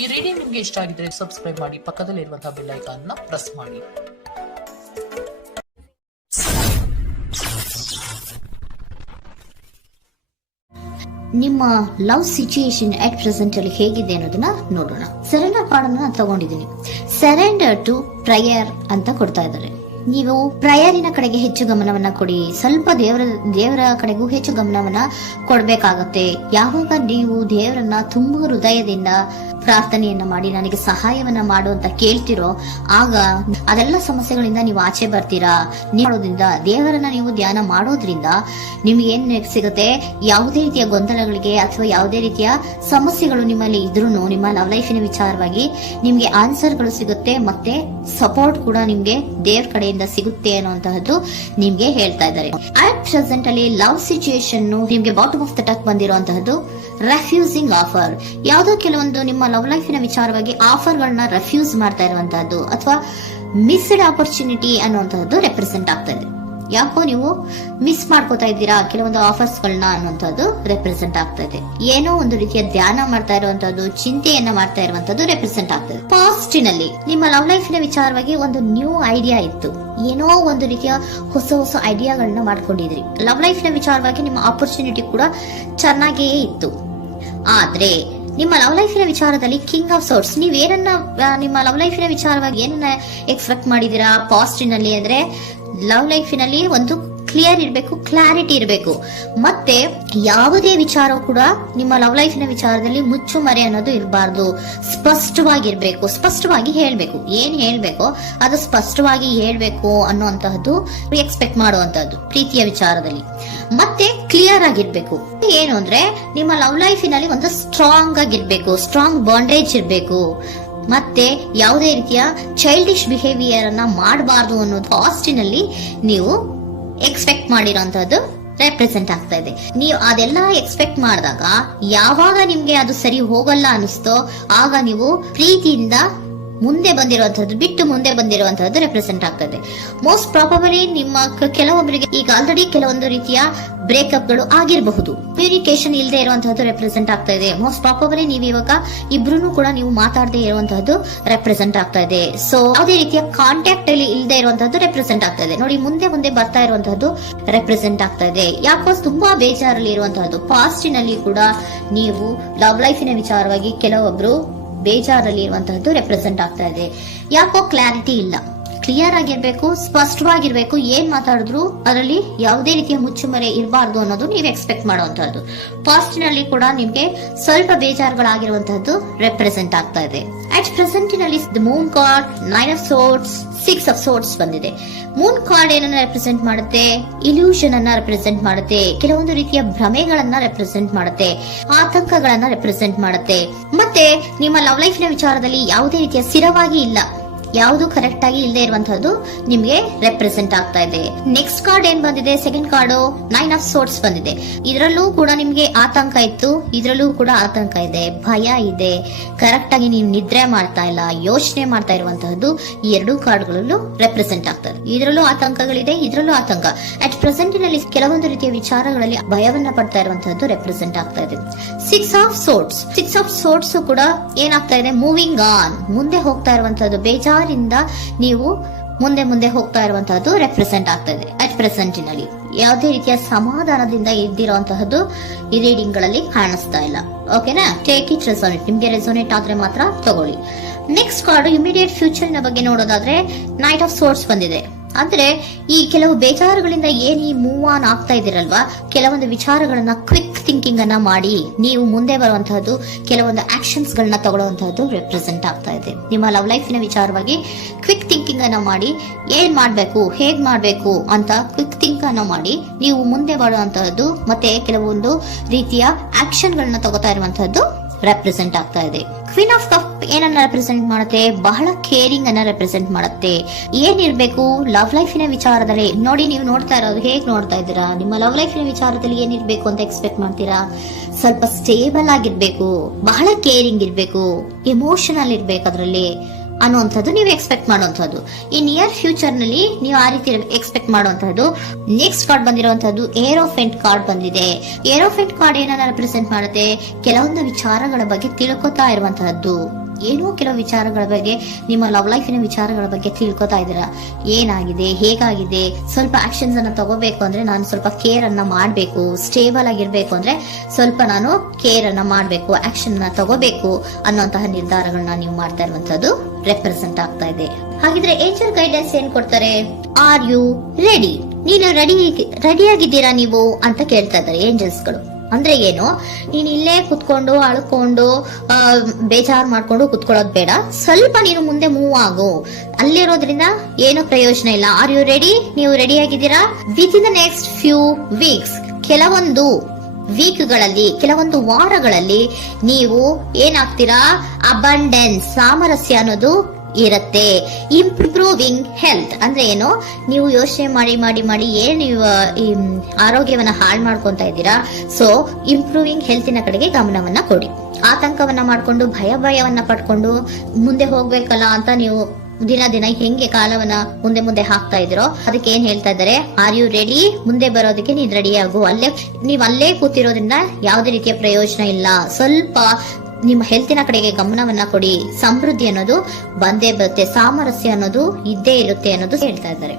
ಈ ರೀಡಿಂಗ್ ನಿಮ್ಗೆ ಇಷ್ಟ ಆಗಿದ್ರೆ ಸಬ್ಸ್ಕ್ರೈಬ್ ಮಾಡಿ, ಪಕ್ಕದಲ್ಲಿರುವಂತಹ ಬೆಲ್ ಐಕಾನ್ ನ ಪ್ರೆಸ್ ಮಾಡಿ. ನಿಮ್ಮ ಲವ್ ಸಿಚುಯೇಷನ್ ಅಟ್ ಪ್ರೆಸೆಂಟ್ ಅಲ್ಲಿ ಹೇಗಿದೆ ಅನ್ನೋದನ್ನ ನೋಡೋಣ. ಸರೆಂಡರ್ ಕಾರ್ಡ್ ಅನ್ನ ತಗೊಂಡಿದ್ದೀನಿ. ಸರೆಂಡರ್ ಟು ಪ್ರಯರ್ ಅಂತ ಕೊಡ್ತಾ ಇದ್ದಾರೆ. ನೀವು ಪ್ರಯರಿನ ಕಡೆಗೆ ಹೆಚ್ಚು ಗಮನವನ್ನ ಕೊಡಿ. ಸ್ವಲ್ಪ ದೇವರ ಕಡೆಗೂ ಹೆಚ್ಚು ಗಮನವನ್ನ ಕೊಡ್ಬೇಕಾಗತ್ತೆ. ಯಾವಾಗ ನೀವು ದೇವರನ್ನ ತುಂಬಾ ಹೃದಯದಿಂದ ಪ್ರಾರ್ಥನೆಯನ್ನ ಮಾಡಿ ನನಗೆ ಸಹಾಯವನ್ನ ಮಾಡು ಅಂತ ಕೇಳ್ತಿರೋ, ಆಗ ಅದೆಲ್ಲ ಸಮಸ್ಯೆಗಳಿಂದ ನೀವು ಆಚೆ ಬರ್ತೀರಾ. ಮಾಡೋದ್ರಿಂದ, ದೇವರನ್ನ ನೀವು ಧ್ಯಾನ ಮಾಡೋದ್ರಿಂದ ನಿಮ್ಗೆ ಏನ್ ಸಿಗುತ್ತೆ, ಯಾವುದೇ ರೀತಿಯ ಗೊಂದಲಗಳಿಗೆ ಅಥವಾ ಯಾವುದೇ ರೀತಿಯ ಸಮಸ್ಯೆಗಳು ನಿಮ್ಮಲ್ಲಿ ಇದ್ರೂ ನಿಮ್ಮ ಲವ್ ಲೈಫಿನ ವಿಚಾರವಾಗಿ ನಿಮ್ಗೆ ಆನ್ಸರ್ಗಳು ಸಿಗುತ್ತೆ, ಮತ್ತೆ ಸಪೋರ್ಟ್ ಕೂಡ ನಿಮ್ಗೆ ದೇವ್ರ ಕಡೆಯಿಂದ ಸಿಗುತ್ತೆ ಅನ್ನುವಂತಹದ್ದು ನಿಮ್ಗೆ ಹೇಳ್ತಾ ಇದ್ದಾರೆ. ಅಟ್ ಪ್ರೆಸೆಂಟ್ ಅಲ್ಲಿ ಲವ್ ಸಿಚುಯೇಷನ್ ನಿಮ್ಗೆ ಬಾಟಮ್ ಆಫ್ ದ ಟಕ್ ಬಂದಿರುವಂತಹದ್ದು ರೆಫ್ಯೂಸಿಂಗ್ ಆಫರ್. ಯಾವುದೋ ಕೆಲವೊಂದು ನಿಮ್ಮ ಲವ್ ಲೈಫಿನ ವಿಚಾರವಾಗಿ ಆಫರ್ ಗಳನ್ನ ರೆಫ್ಯೂಸ್ ಮಾಡ್ತಾ ಇರುವಂತಹದ್ದು ಅಥವಾ ಮಿಸ್ಡ್ ಆಪರ್ಚುನಿಟಿ ಅನ್ನುವಂತಹದ್ದು ರೆಪ್ರೆಸೆಂಟ್ ಆಗ್ತಾ ಇದೆ. ಯಾಕೋ ನೀವು ಮಿಸ್ ಮಾಡ್ಕೋತಾ ಇದ್ದೀರಾ ಕೆಲವೊಂದು ಆಫರ್ಸ್ ಗಳನ್ನ ಅನ್ನುವಂಥದ್ದು ರೆಪ್ರೆಸೆಂಟ್ ಆಗ್ತಾ ಇದೆ. ಏನೋ ಒಂದು ರೀತಿಯ ಧ್ಯಾನ ಮಾಡ್ತಾ ಇರುವಂತದ್ದು, ಚಿಂತೆಯನ್ನ ಮಾಡ್ತಾ ಇರುವಂತದ್ದು ರೆಪ್ರೆಸೆಂಟ್ ಆಗ್ತಾ ಇದೆ. ಪಾಸ್ಟಿನಲ್ಲಿ ನಿಮ್ಮ ಲವ್ ಲೈಫಿನ ವಿಚಾರವಾಗಿ ಒಂದು ನ್ಯೂ ಐಡಿಯಾ ಇತ್ತು, ಏನೋ ಒಂದು ರೀತಿಯ ಹೊಸ ಹೊಸ ಐಡಿಯಾಗಳನ್ನ ಮಾಡ್ಕೊಂಡಿದ್ರಿ. ಲವ್ ಲೈಫಿನ ವಿಚಾರವಾಗಿ ನಿಮ್ಮ ಆಪರ್ಚುನಿಟಿ ಕೂಡ ಚೆನ್ನಾಗಿಯೇ ಇತ್ತು. ಆದ್ರೆ ನಿಮ್ಮ ಲವ್ ಲೈಫಿನ ವಿಚಾರದಲ್ಲಿ ಕಿಂಗ್ ಆಫ್ ಸೋರ್ಟ್ಸ್, ನೀವೇನನ್ನ ನಿಮ್ಮ ಲವ್ ಲೈಫಿನ ವಿಚಾರವಾಗಿ ಏನನ್ನ ಎಕ್ಸ್ಪೆಕ್ಟ್ ಮಾಡಿದೀರಾ ಪಾಸ್ಟಿನಲ್ಲಿ ಅಂದ್ರೆ, ಲವ್ ಲೈಫಿನಲ್ಲಿ ಒಂದು ಕ್ಲಿಯರ್ ಇರಬೇಕು, ಕ್ಲಾರಿಟಿ ಇರಬೇಕು, ಮತ್ತೆ ಯಾವುದೇ ವಿಚಾರ ಕೂಡ ನಿಮ್ಮ ಲವ್ ಲೈಫಿನ ವಿಚಾರದಲ್ಲಿ ಮುಚ್ಚುಮರೆ ಅನ್ನೋದು ಇರಬಾರ್ದು. ಸ್ಪಷ್ಟವಾಗಿರ್ಬೇಕು, ಸ್ಪಷ್ಟವಾಗಿ ಹೇಳ್ಬೇಕು. ಏನ್ ಹೇಳ್ಬೇಕೋ ಅದು ಸ್ಪಷ್ಟವಾಗಿ ಹೇಳ್ಬೇಕು ಅನ್ನುವಂತಹದ್ದು ಎಕ್ಸ್ಪೆಕ್ಟ್ ಮಾಡುವಂತಹದ್ದು ಪ್ರೀತಿಯ ವಿಚಾರದಲ್ಲಿ. ಮತ್ತೆ ಕ್ಲಿಯರ್ ಆಗಿರ್ಬೇಕು. ಏನು ಅಂದ್ರೆ ನಿಮ್ಮ ಲವ್ ಲೈಫಿನಲ್ಲಿ ಒಂದು ಸ್ಟ್ರಾಂಗ್ ಆಗಿರ್ಬೇಕು, ಸ್ಟ್ರಾಂಗ್ ಬಾಂಡೇಜ್ ಇರಬೇಕು. ಮತ್ತೆ ಯಾವುದೇ ರೀತಿಯ ಚೈಲ್ಡಿಶ್ ಬಿಹೇವಿಯರ್ ಅನ್ನ ಮಾಡಬಾರ್ದು ಅನ್ನೋದು ಪಾಸ್ಟಿನಲ್ಲಿ ನೀವು ಎಕ್ಸ್ಪೆಕ್ಟ್ ಮಾಡಿರೋಂಥದ್ದು ರೆಪ್ರೆಸೆಂಟ್ ಆಗ್ತಾ ಇದೆ. ನೀವು ಅದೆಲ್ಲ ಎಕ್ಸ್ಪೆಕ್ಟ್ ಮಾಡಿದಾಗ ಯಾವಾಗ ನಿಮ್ಗೆ ಅದು ಸರಿ ಹೋಗಲ್ಲ ಅನಿಸ್ತೋ ಆಗ ನೀವು ಪ್ರೀತಿಯಿಂದ ಮುಂದೆ ಬಂದಿರುವಂತಹದ್ದು ಬಿಟ್ಟು ಮುಂದೆ ಬಂದಿರುವಂತಹದ್ದು ರೆಪ್ರೆಸೆಂಟ್ ಆಗ್ತಾ ಇದೆ. ಮೋಸ್ಟ್ ಪ್ರಾಬಬಲಿ ನಿಮ್ಮ ಕೆಲವೊಬ್ಬರಿಗೆ ಈಗ ಆಲ್ರೆಡಿ ಕೆಲವೊಂದು ರೀತಿಯ ಬ್ರೇಕಪ್ ಗಳು ಆಗಿರಬಹುದು. ಕಮ್ಯುನಿಕೇಶನ್ ಇಲ್ಲದೆ ಇರುವಂತಹದ್ದು ರೆಪ್ರೆಸೆಂಟ್ ಆಗ್ತಾ ಇದೆ. ಮೋಸ್ಟ್ ಪ್ರಾಬಬಲಿ ನೀವು ಇವಾಗ ಇಬ್ರು ಕೂಡ ನೀವು ಮಾತಾಡದೆ ಇರುವಂತಹದ್ದು ರೆಪ್ರೆಸೆಂಟ್ ಆಗ್ತಾ ಇದೆ. ಸೊ ಯಾವುದೇ ರೀತಿಯ ಕಾಂಟ್ಯಾಕ್ಟ್ ಅಲ್ಲಿ ಇಲ್ಲದೆ ಇರುವಂತಹದ್ದು ರೆಪ್ರೆಸೆಂಟ್ ಆಗ್ತಾ ಇದೆ. ನೋಡಿ, ಮುಂದೆ ಮುಂದೆ ಬರ್ತಾ ಇರುವಂತಹದ್ದು ರೆಪ್ರೆಸೆಂಟ್ ಆಗ್ತಾ ಇದೆ. ಯಾಕೋ ತುಂಬಾ ಬೇಜಾರಲ್ಲಿ ಇರುವಂತಹದ್ದು. ಪಾಸ್ಟಿನಲ್ಲಿ ಕೂಡ ನೀವು ಲವ್ ಲೈಫಿನ ವಿಚಾರವಾಗಿ ಕೆಲವೊಬ್ರು ಬೇಜಾರಲ್ಲಿ ಇರುವಂತಹದ್ದು ರೆಪ್ರೆಸೆಂಟ್ ಆಗ್ತಾ ಇದೆ. ಯಾಕೋ ಕ್ಲಾರಿಟಿ ಇಲ್ಲ, ಕ್ಲಿಯರ್ ಆಗಿರ್ಬೇಕು, ಸ್ಪಷ್ಟವಾಗಿರ್ಬೇಕು. ಏನ್ ಮಾತಾಡಿದ್ರು ಅದರಲ್ಲಿ ಯಾವುದೇ ರೀತಿಯ ಮುಚ್ಚುಮರೆ ಇರಬಾರ್ದು ಅನ್ನೋದು ನೀವು ಎಕ್ಸ್ಪೆಕ್ಟ್ ಮಾಡುವಂತಹದ್ದು. ಪಾಸ್ಟಿನಲ್ಲಿ ಕೂಡ ನಿಮ್ಗೆ ಸ್ವಲ್ಪ ಬೇಜಾರುಗಳಾಗಿರುವಂತಹದ್ದು ರೆಪ್ರೆಸೆಂಟ್ ಆಗ್ತಾ ಇದೆ. ಅಟ್ ಪ್ರೆಸೆಂಟಿನಲ್ಲಿ moon card, 9 of swords, 6 of swords ಬಂದಿದೆ. ಮೂನ್ ಕಾರ್ಡ್ ಏನನ್ನ ರೆಪ್ರೆಸೆಂಟ್ ಮಾಡುತ್ತೆ? ಇಲ್ಯೂಷನ್ ಅನ್ನ ರೆಪ್ರೆಸೆಂಟ್ ಮಾಡುತ್ತೆ. ಕೆಲವೊಂದು ರೀತಿಯ ಭ್ರಮೆಗಳನ್ನ ರೆಪ್ರೆಸೆಂಟ್ ಮಾಡುತ್ತೆ, ಆತಂಕಗಳನ್ನ ರೆಪ್ರೆಸೆಂಟ್ ಮಾಡುತ್ತೆ. ಮತ್ತೆ ನಿಮ್ಮ ಲವ್ ಲೈಫಿನ ವಿಚಾರದಲ್ಲಿ ಯಾವುದೇ ರೀತಿಯ ಸ್ಥಿರವಾಗಿ ಇಲ್ಲ, ಯಾವುದು ಕರೆಕ್ಟ್ ಆಗಿ ಇಲ್ಲದೆ ಇರುವಂತಹದ್ದು ನಿಮ್ಗೆ ರೆಪ್ರೆಸೆಂಟ್ ಆಗ್ತಾ ಇದೆ. ನೆಕ್ಸ್ಟ್ ಕಾರ್ಡ್ ಏನ್ ಬಂದಿದೆ? ಸೆಕೆಂಡ್ ಕಾರ್ಡ್ 9 ಆಫ್ ಸೋರ್ಟ್ಸ್ ಬಂದಿದೆ. ಇದರಲ್ಲೂ ಕೂಡ ನಿಮ್ಗೆ ಆತಂಕ ಇತ್ತು, ಇದರಲ್ಲೂ ಕೂಡ ಆತಂಕ ಇದೆ, ಭಯ ಇದೆ, ಕರೆಕ್ಟ್ ಆಗಿ ನೀವು ನಿದ್ರೆ ಮಾಡ್ತಾ ಇಲ್ಲ, ಯೋಚನೆ ಮಾಡ್ತಾ ಇರುವಂತಹದ್ದು ಈ ಎರಡೂ ಕಾರ್ಡ್ಗಳಲ್ಲೂ ರೆಪ್ರೆಸೆಂಟ್ ಆಗ್ತದೆ. ಇದರಲ್ಲೂ ಆತಂಕಗಳಿದೆ, ಇದರಲ್ಲೂ ಆತಂಕ. ಅಟ್ ಪ್ರೆಸೆಂಟಿನಲ್ಲಿ ಕೆಲವೊಂದು ರೀತಿಯ ವಿಚಾರಗಳಲ್ಲಿ ಭಯವನ್ನ ಪಡ್ತಾ ಇರುವಂತಹದ್ದು ರೆಪ್ರೆಸೆಂಟ್ ಆಗ್ತಾ ಇದೆ. 6 ಆಫ್ ಸೋರ್ಟ್ಸ್, 6 ಆಫ್ ಸೋರ್ಟ್ಸ್ ಕೂಡ ಏನಾಗ್ತಾ ಇದೆ? ಮೂವಿಂಗ್ ಆನ್, ಮುಂದೆ ಹೋಗ್ತಾ ಇರುವಂತಹದ್ದು. ಬೇಜಾರಿಂದ ನೀವು ಮುಂದೆ ಮುಂದೆ ಹೋಗ್ತಾ ಇರುವಂತಹದ್ದು ರೆಪ್ರೆಸೆಂಟ್ ಆಗ್ತಾ ಇದೆ. ಅಟ್ ಪ್ರೆಸೆಂಟಿನಲ್ಲಿ ಯಾವುದೇ ರೀತಿಯ ಸಮಾಧಾನದಿಂದ ಇದ್ದಿರುವಂತಹದ್ದು ಈ ರೀಡಿಂಗ್ ಗಳಲ್ಲಿ ಕಾಣಿಸ್ತಾ ಇಲ್ಲ. ಓಕೆನಾ? Take it resonate. ನಿಮ್ಗೆ ರೆಸೋನೇಟ್ ಆದ್ರೆ ಮಾತ್ರ ತಗೊಳ್ಳಿ. ನೆಕ್ಸ್ಟ್ ಕಾರ್ಡ್ ಇಮಿಡಿಯೇಟ್ ಫ್ಯೂಚರ್ ನ ಬಗ್ಗೆ ನೋಡೋದಾದ್ರೆ ನೈಟ್ ಆಫ್ ಸೋರ್ಟ್ಸ್ ಬಂದಿದೆ. ಅಂದ್ರೆ ಈ ಕೆಲವು ಬೇಜಾರುಗಳಿಂದ ಏನ್ ಈ ಮೂವ್ ಆನ್ ಆಗ್ತಾ ಇದ್ದೀರಲ್ವಾ, ಕೆಲವೊಂದು ವಿಚಾರಗಳನ್ನ ಕ್ವಿಕ್ ಥಿಂಕಿಂಗ್ ಅನ್ನ ಮಾಡಿ ನೀವು ಮುಂದೆ ಬರುವಂತಹದ್ದು, ಕೆಲವೊಂದು ಆಕ್ಷನ್ಸ್ ಗಳನ್ನ ತಗೊಳ್ಳುವಂತಹದ್ದು ರೆಪ್ರೆಸೆಂಟ್ ಆಗ್ತಾ ಇದೆ. ನಿಮ್ಮ ಲವ್ ಲೈಫಿನ ವಿಚಾರವಾಗಿ ಕ್ವಿಕ್ ಥಿಂಕಿಂಗ್ ಅನ್ನ ಮಾಡಿ ಏನ್ ಮಾಡ್ಬೇಕು, ಹೇಗ್ ಮಾಡ್ಬೇಕು ಅಂತ ಕ್ವಿಕ್ ಥಿಂಕ್ ಅನ್ನ ಮಾಡಿ ನೀವು ಮುಂದೆ ಬರುವಂತಹದ್ದು, ಮತ್ತೆ ಕೆಲವೊಂದು ರೀತಿಯ ಆಕ್ಷನ್ ಗಳನ್ನ ತಗೋತಾ ಇರುವಂತಹದ್ದು ರೆಪ್ರೆಸೆಂಟ್ ಆಗ್ತಾ ಇದೆ. ಕ್ವೀನ್ ಆಫ್ ಕಪ್ ಏನನ್ನ ರೆಪ್ರೆಸೆಂಟ್ ಮಾಡುತ್ತೆ? ಬಹಳ ಕೇರಿಂಗ್ ಅನ್ನ ರೆಪ್ರೆಸೆಂಟ್ ಮಾಡುತ್ತೆ. ಏನಿರ್ಬೇಕು ಲವ್ ಲೈಫಿನ ವಿಚಾರದಲ್ಲಿ? ನೋಡಿ, ನೀವು ನೋಡ್ತಾ ಇರೋದು ಹೇಗ್ ನೋಡ್ತಾ ಇದ್ದೀರಾ? ನಿಮ್ಮ ಲವ್ ಲೈಫಿನ ವಿಚಾರದಲ್ಲಿ ಏನಿರ್ಬೇಕು ಅಂತ ಎಕ್ಸ್ಪೆಕ್ಟ್ ಮಾಡ್ತೀರಾ? ಸ್ವಲ್ಪ ಸ್ಟೇಬಲ್ ಆಗಿರ್ಬೇಕು, ಬಹಳ ಕೇರಿಂಗ್ ಇರ್ಬೇಕು, ಎಮೋಷನಲ್ ಇರ್ಬೇಕು ಅದರಲ್ಲಿ ಅನ್ನುವಂಥದ್ದು ನೀವು ಎಕ್ಸ್ಪೆಕ್ಟ್ ಮಾಡುವಂತಹದ್ದು. ಈ ನಿಯರ್ ಫ್ಯೂಚರ್ ನಲ್ಲಿ ನೀವು ಆ ರೀತಿ ಎಕ್ಸ್ಪೆಕ್ಟ್ ಮಾಡುವಂತಹದ್ದು. ನೆಕ್ಸ್ಟ್ ಕಾರ್ಡ್ ಬಂದಿರುವಂತಹದ್ದು ಏರೋಫೆಂಟ್ ಕಾರ್ಡ್ ಬಂದಿದೆ. ಏರೋಫೆಂಟ್ ಕಾರ್ಡ್ ಏನನ್ನ ರೆಪ್ರೆಸೆಂಟ್ ಮಾಡುತ್ತೆ? ಕೆಲವೊಂದು ವಿಚಾರಗಳ ಬಗ್ಗೆ ತಿಳ್ಕೊತಾ ಇರುವಂತಹದ್ದು, ಏನೋ ಕೆಲವು ವಿಚಾರಗಳ ಬಗ್ಗೆ, ನಿಮ್ಮ ಲವ್ ಲೈಫಿನ ವಿಚಾರಗಳ ಬಗ್ಗೆ ತಿಳ್ಕೊತಾ ಇದ್ದೀರಾ. ಏನಾಗಿದೆ, ಹೇಗಾಗಿದೆ, ಸ್ವಲ್ಪ ಆಕ್ಷನ್ಸ್ ಅನ್ನ ತಗೋಬೇಕು ಅಂದ್ರೆ ನಾನು ಸ್ವಲ್ಪ ಕೇರ್ ಅನ್ನ ಮಾಡಬೇಕು, ಸ್ಟೇಬಲ್ ಆಗಿರ್ಬೇಕು ಅಂದ್ರೆ ಸ್ವಲ್ಪ ನಾನು ಕೇರ್ ಅನ್ನ ಮಾಡಬೇಕು, ಆಕ್ಷನ್ ಅನ್ನ ತಗೋಬೇಕು ಅನ್ನೋಂತಹ ನಿರ್ಧಾರಗಳನ್ನ ನೀವು ಮಾಡ್ತಾ ಇರುವಂತದ್ದು ರೆಪ್ರೆಸೆಂಟ್ ಆಗ್ತಾ ಇದೆ. ಹಾಗಿದ್ರೆ ಏಂಜಲ್ ಗೈಡೆನ್ಸ್ ಏನ್ ಕೊಡ್ತಾರೆ? Are you ready? ನೀನು ರೆಡಿಯಾಗಿದ್ದೀರಾ ನೀವು ಅಂತ ಕೇಳ್ತಾ ಇದ್ದಾರೆ ಏಂಜಲ್ಸ್ ಗಳು. ಅಂದ್ರೆ ಏನು, ನೀನ್ ಇಲ್ಲೇ ಕುತ್ಕೊಂಡು ಅಳ್ಕೊಂಡು ಬೇಜಾರ್ ಮಾಡ್ಕೊಂಡು ಕುತ್ಕೊಳ್ಳೋದು ಬೇಡ, ಸ್ವಲ್ಪ ನೀನು ಮುಂದೆ ಮೂವ್ ಆಗು. ಅಲ್ಲಿರೋದ್ರಿಂದ ಏನು ಪ್ರಯೋಜನ ಇಲ್ಲ. Are you ready? ನೀವು ರೆಡಿ ಆಗಿದ್ದೀರಾ? With in the next few weeks, ಕೆಲವೊಂದು ವೀಕ್ಗಳಲ್ಲಿ, ಕೆಲವೊಂದು ವಾರಗಳಲ್ಲಿ ನೀವು ಏನಾಗ್ತೀರಾ? ಅಬಂಡೆನ್ಸ್, ಸಾಮರಸ್ಯ ಅನ್ನೋದು ಇರುತ್ತೆ. ಇಂಪ್ರೂವಿಂಗ್ ಹೆಲ್ತ್ ಅಂದ್ರೆ ಏನು, ನೀವು ಯೋಚನೆ ಮಾಡಿ ಮಾಡಿ ಮಾಡಿ ಏನ್ ನೀವು ಈ ಆರೋಗ್ಯವನ್ನ ಹಾಳು ಮಾಡ್ಕೊಂತ ಇದ್ದೀರಾ. ಸೊ ಇಂಪ್ರೂವಿಂಗ್ ಹೆಲ್ತಿನ ಕಡೆಗೆ ಗಮನವನ್ನ ಕೊಡಿ. ಆತಂಕವನ್ನ ಮಾಡ್ಕೊಂಡು ಭಯವನ್ನ ಪಡ್ಕೊಂಡು ಮುಂದೆ ಹೋಗ್ಬೇಕಲ್ಲ ಅಂತ ನೀವು ದಿನ ಹೆಂಗೆ ಕಾಲವನ್ನ ಮುಂದೆ ಹಾಕ್ತಾ ಇದ್ರೋ, ಅದಕ್ಕೆ ಏನ್ ಹೇಳ್ತಾ ಇದ್ದಾರೆ? Are you ready? ಮುಂದೆ ಬರೋದಕ್ಕೆ ನೀನ್ ರೆಡಿ ಆಗು. ನೀವ್ ಅಲ್ಲೇ ಕೂತಿರೋದ್ರಿಂದ ಯಾವುದೇ ರೀತಿಯ ಪ್ರಯೋಜನ ಇಲ್ಲ. ಸ್ವಲ್ಪ ನಿಮ್ಮ ಹೆಲ್ತಿನ ಕಡೆಗೆ ಗಮನವನ್ನ ಕೊಡಿ. ಸಮೃದ್ಧಿ ಅನ್ನೋದು ಬಂದೇ ಬರುತ್ತೆ, ಸಾಮರಸ್ಯ ಅನ್ನೋದು ಇದ್ದೇ ಇರುತ್ತೆ ಅನ್ನೋದು ಹೇಳ್ತಾ ಇದ್ದಾರೆ.